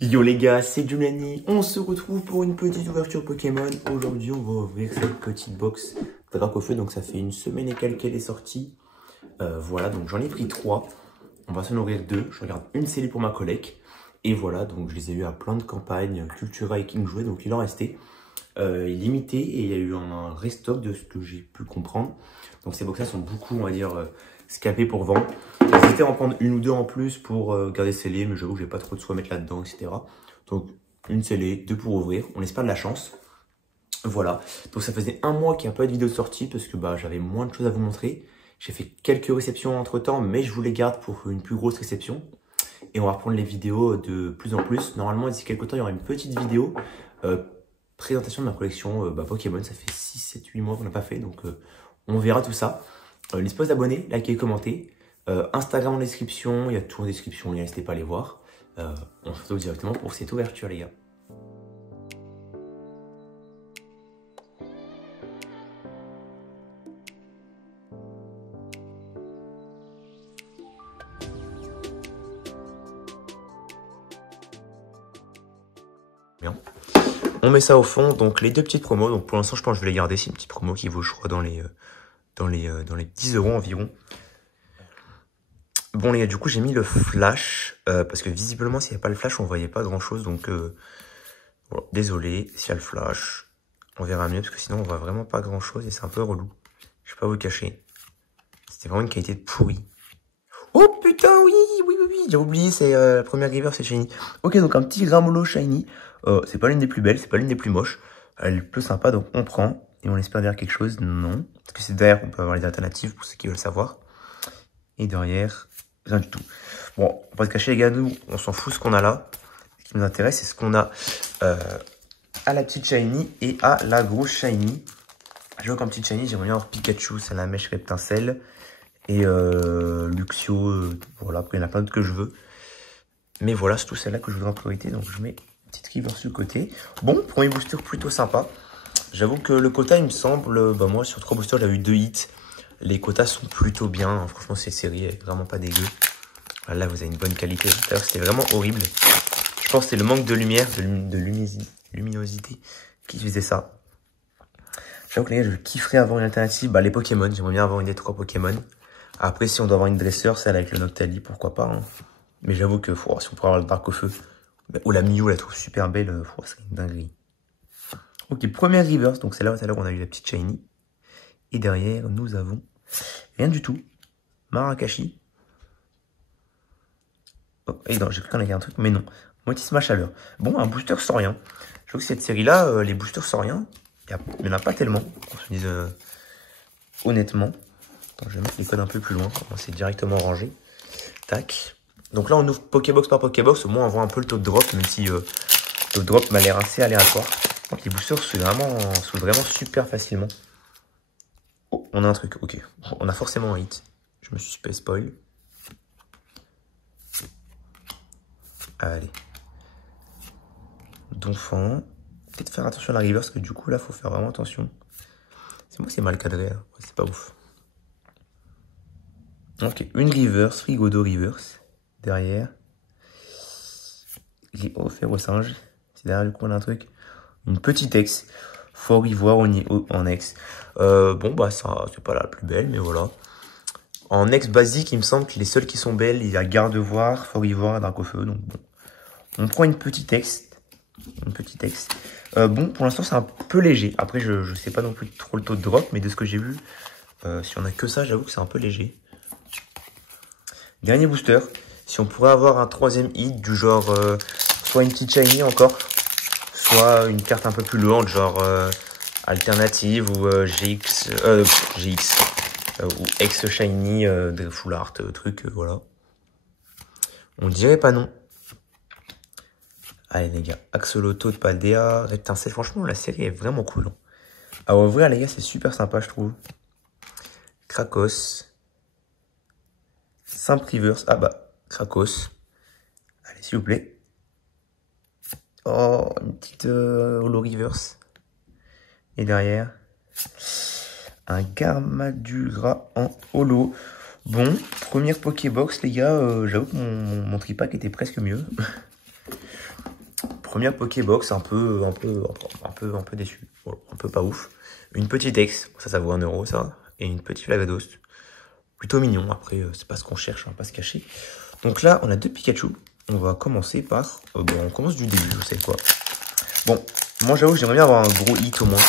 Yo les gars, c'est Jumlani, on se retrouve pour une petite ouverture Pokémon. Aujourd'hui on va ouvrir cette petite box Dracofeu, donc ça fait une semaine et quelques qu'elle est sortie. Voilà, donc j'en ai pris 3, on va s'en ouvrir 2, je regarde une scellée pour ma collègue. Et voilà, donc je les ai eu à plein de campagnes, Cultura et King Jouet, donc il en restait. Limité et il y a eu un restock de ce que j'ai pu comprendre. Donc ces box là sont beaucoup, on va dire, scalpés pour vendre. J'hésitais à en prendre une ou deux en plus pour garder scellé, mais j'avoue que j'ai pas trop de soi à mettre là-dedans, etc. Donc une scellée, 2 pour ouvrir, on espère de la chance. Voilà, donc ça faisait un mois qu'il n'y a pas eu de vidéo de sortie parce que j'avais moins de choses à vous montrer. J'ai fait quelques réceptions entre temps, mais je vous les garde pour une plus grosse réception. Et on va reprendre les vidéos de plus en plus. Normalement, d'ici quelques temps, il y aura une petite vidéo présentation de ma collection Pokémon. Ça fait 6, 7, 8 mois qu'on n'a pas fait, donc on verra tout ça. N'hésitez pas à vous abonner, liker, commenter. Instagram en description, il y a tout en description, n'hésitez pas à les voir. On se retrouve directement pour cette ouverture, les gars. Bien. On met ça au fond, donc les deux petites promos. Donc pour l'instant, je pense que je vais les garder. C'est une petite promo qui vaut, je crois, dans les 10 € environ. Bon les gars, du coup j'ai mis le flash, parce que visiblement s'il n'y a pas le flash on voyait pas grand chose, donc bon, désolé s'il y a le flash, on verra mieux parce que sinon on voit vraiment pas grand chose et c'est un peu relou, je vais pas vous le cacher, c'était vraiment une qualité de pourri. Oh putain oui, j'ai oublié, c'est la première river c'est shiny. Ok, donc un petit Gramolo shiny, c'est pas l'une des plus belles, c'est pas l'une des plus moches, elle est plus sympa donc on prend et on espère derrière quelque chose, non, parce que c'est derrière qu'on peut avoir les alternatives pour ceux qui veulent savoir. Et derrière, rien du tout. Bon, on va pas se cacher les gars, nous, on s'en fout ce qu'on a là. Ce qui nous intéresse, c'est ce qu'on a à la petite shiny et à la grosse shiny. Je vois qu'en petite shiny, j'aimerais bien avoir Pikachu, c'est la mèche reptincelle. Et Luxio, voilà, après il y en a plein d'autres que je veux. Mais voilà, c'est tout celle-là que je voudrais en priorité, donc je mets une petite river sur le côté. Bon, premier booster plutôt sympa. J'avoue que le quota, il me semble, moi sur 3 boosters, j'avais eu 2 hits. Les quotas sont plutôt bien, hein. Franchement cette série est vraiment pas dégueu. Là vous avez une bonne qualité, d'ailleurs c'était vraiment horrible. Je pense que c'est le manque de lumière, de luminosité qui faisait ça. J'avoue que les gars, je kifferais avoir une alternative, les Pokémon, j'aimerais bien avoir une des 3 Pokémon. Après si on doit avoir une dresseur, celle avec le Noctali, pourquoi pas. Hein. Mais j'avoue que si on pourrait avoir le Dracofeu, ou la Mew, la trouve super belle, c'est une dinguerie. Ok, première reverse, donc c'est là tout à l'heure on a eu la petite shiny. Et derrière, nous avons rien du tout. Marakashi. Oh, et non, j'ai cru qu'on avait un truc, mais non. Motisma Chaleur. Bon, un booster sans rien. Je trouve que cette série-là, les boosters sans rien, il n'y en a pas tellement, qu'on se dise honnêtement. Attends, je vais mettre les codes un peu plus loin. C'est directement rangé. Tac. Donc là, on ouvre Pokébox par Pokébox. Au moins, on voit un peu le taux de drop, même si le taux de drop m'a l'air assez aléatoire. Donc les boosters s'ouvrent vraiment super facilement. Oh, on a un truc, ok. On a forcément un hit. Je me suis fait spoil. Allez. Donphan. Peut-être faire attention à la reverse, parce que du coup, là, faut faire vraiment attention. C'est moi, c'est mal cadré, là. C'est pas ouf. Ok, une reverse, Frigodo reverse. Derrière. Il est offert au singe. C'est derrière, du coup, on a un truc. Une petite ex. Fort Ivoire en ex. Ça, c'est pas la plus belle, mais voilà. En ex basique, il me semble que les seules qui sont belles, il y a Gardevoir, Fort Ivoire et Dracofeu. Donc bon. On prend une petite ex. Bon, pour l'instant, c'est un peu léger. Après, je sais pas non plus trop le taux de drop, mais de ce que j'ai vu, si on a que ça, j'avoue que c'est un peu léger. Dernier booster. Si on pourrait avoir un troisième hit du genre, soit une petite shiny encore, soit une carte un peu plus louante, genre alternative ou GX, ou ex shiny, de full art, truc, voilà. On dirait pas non. Allez les gars, Axoloto de Paldea, Reptincelle, franchement la série est vraiment cool. À ouvrir les gars, c'est super sympa je trouve. Krakos. Simple Reverse, Krakos. Allez s'il vous plaît. Oh, une petite Holo Reverse. Et derrière, un Garmadura en Holo. Bon, première Pokébox les gars, j'avoue que mon tripack était presque mieux. première Pokébox un peu déçu. Bon, un peu pas ouf. Une petite ex, ça vaut 1 euro ça. Et une petite Flavados. Plutôt mignon, après c'est pas ce qu'on cherche, on va pas se cacher. Donc là, on a 2 Pikachu. On va commencer par... bon, on commence du début, je sais quoi. Bon, moi j'avoue, j'aimerais bien avoir un gros hit au moins.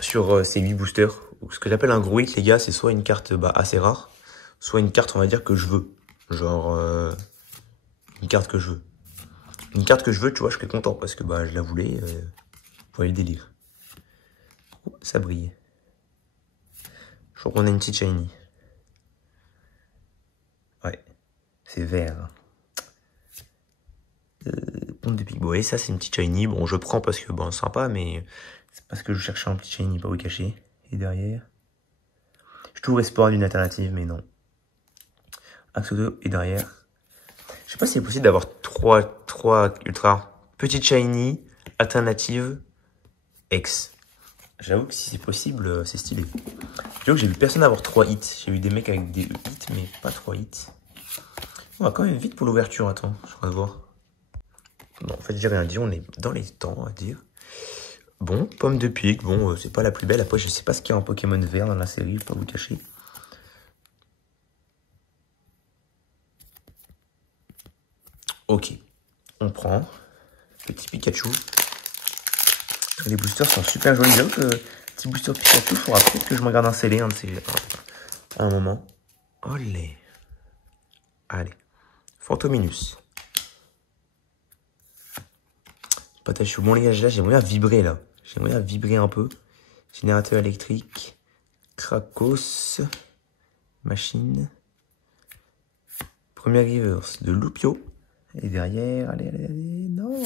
Sur ces 8 boosters. Ce que j'appelle un gros hit, les gars, c'est soit une carte assez rare, soit une carte, on va dire, que je veux. Genre, une carte que je veux. Une carte que je veux, tu vois, je serais content parce que je la voulais. Vous voyez le délire. Oh, ça brille. Je crois qu'on a une petite shiny. Ouais, c'est vert. Pompe de Pigbo. Et ça, c'est une petite shiny. Bon, je prends parce que, sympa, mais c'est parce que je cherchais un petit shiny, pas vous cacher. Et derrière, je trouve espoir d'une alternative, mais non. Axodo et derrière. Je sais pas si c'est possible d'avoir 3 ultra petites shiny, alternative, X. J'avoue que si c'est possible, c'est stylé. J'avoue que j'ai vu personne avoir 3 hits. J'ai vu des mecs avec des hits, mais pas 3 hits. On va quand même vite pour l'ouverture, attends, je vais voir. Bon, en fait, j'ai rien dit, on est dans les temps, à dire. Bon, pomme de pique, bon, c'est pas la plus belle. Après, je sais pas ce qu'il y a en Pokémon vert dans la série, je vais pas vous cacher. Ok, on prend. Petit Pikachu. Les boosters sont super jolis. J'avoue que petit booster Pikachu, il faudra peut-être que je me regarde un scellé, un moment. Olé. Allez. Fantominus. Patachu. Bon les gars, là j'aimerais bien vibrer là. J'aimerais bien vibrer un peu. Générateur électrique. Krakos. Machine. Première reverse de Lupio. Et derrière, allez, non.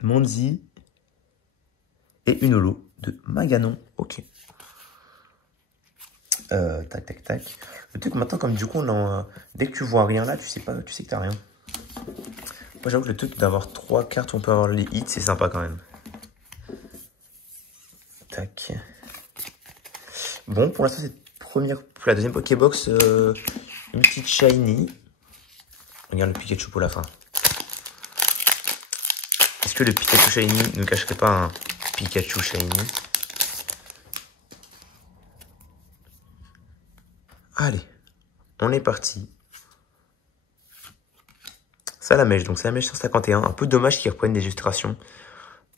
Monzi. Et une holo de Maganon. Ok. Tac. Le truc maintenant, comme du coup, dès que tu vois rien là, tu sais que t'as rien. Moi, j'avoue que le truc d'avoir 3 cartes, on peut avoir les hits, c'est sympa quand même. Tac. Bon, pour l'instant, pour la deuxième Pokébox, une petite shiny. Regarde le Pikachu pour la fin. Est-ce que le Pikachu shiny ne cacherait pas un Pikachu shiny? Allez, on est parti. Ça la mèche, donc c'est la mèche 151. Un peu dommage qu'ils reprennent des illustrations.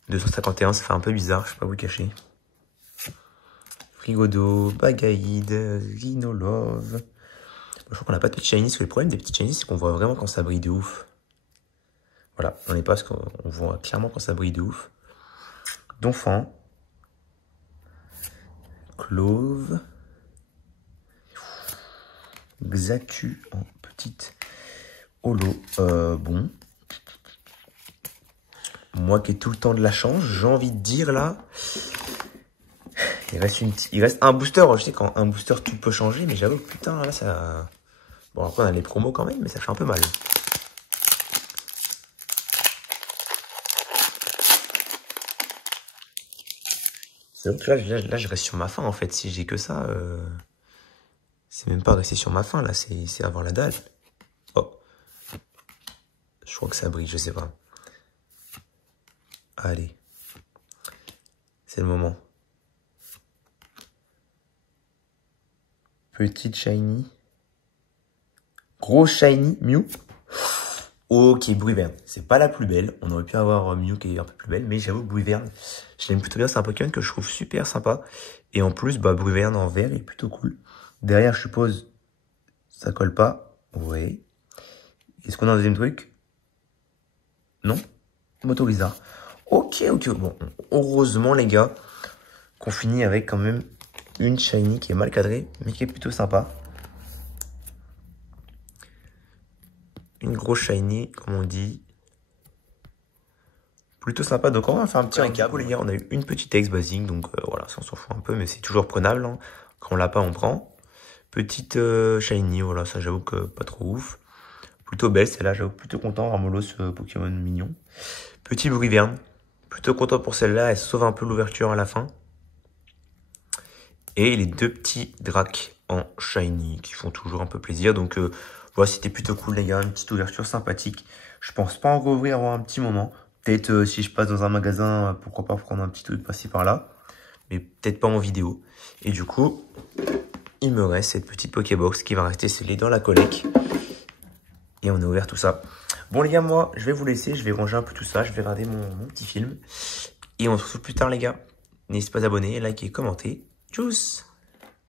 251, ça fait un peu bizarre, je vais pas vous cacher. Frigodo, Bagaïd, Rhinolove. Je crois qu'on n'a pas de petite shiny, parce que le problème des petites shiny, c'est qu'on voit vraiment quand ça brille de ouf. Voilà, on n'est pas parce qu'on voit clairement quand ça brille de ouf. Donphan. Clove. Xatu en petite holo. Bon. Moi qui ai tout le temps de la chance, j'ai envie de dire là. Il reste un booster. Je sais qu'en un booster tout peut changer, mais j'avoue que putain là ça. Bon après on a les promos quand même, mais ça fait un peu mal. C'est vrai que là je reste sur ma faim en fait. Si j'ai que ça, c'est même pas rester sur ma faim là, c'est avoir la dalle. Oh. Je crois que ça brille, je sais pas. Allez. C'est le moment. Petite shiny. Gros shiny. Mew. Ok, Bruyverne. C'est pas la plus belle. On aurait pu avoir Mew qui est un peu plus belle. Mais j'avoue, Bruyverne, je l'aime plutôt bien. C'est un Pokémon que je trouve super sympa. Et en plus, Bruyverne en vert est plutôt cool. Derrière, je suppose, ça colle pas. Oui. Est-ce qu'on a un deuxième truc? Non. Motorizard. Ok. Bon, heureusement, les gars, qu'on finit avec quand même une shiny qui est mal cadrée, mais qui est plutôt sympa. Une grosse shiny, comme on dit. Plutôt sympa. Donc, on va faire un petit récap. Les gars, on a eu une petite ex basique. Donc, voilà, ça on s'en fout un peu, mais c'est toujours prenable. Hein. Quand on l'a pas, on prend. Petite shiny, voilà, ça j'avoue que pas trop ouf. Plutôt belle, celle-là, j'avoue plutôt content. Ramolos, Pokémon mignon. Petit Bruyverne. Plutôt content pour celle-là. Elle sauve un peu l'ouverture à la fin. Et les 2 petits Dracs en shiny qui font toujours un peu plaisir. Donc, voilà, c'était plutôt cool, les gars. Une petite ouverture sympathique. Je pense pas en rouvrir avant un petit moment. Peut-être si je passe dans un magasin, pourquoi pas prendre un petit truc par-ci par-là. Mais peut-être pas en vidéo. Et du coup, il me reste cette petite Pokébox qui va rester scellée dans la collecte. Et on a ouvert tout ça. Bon les gars, moi, je vais vous laisser. Je vais ranger un peu tout ça. Je vais regarder mon petit film. Et on se retrouve plus tard les gars. N'hésitez pas à vous abonner, liker, commenter. Tchuss!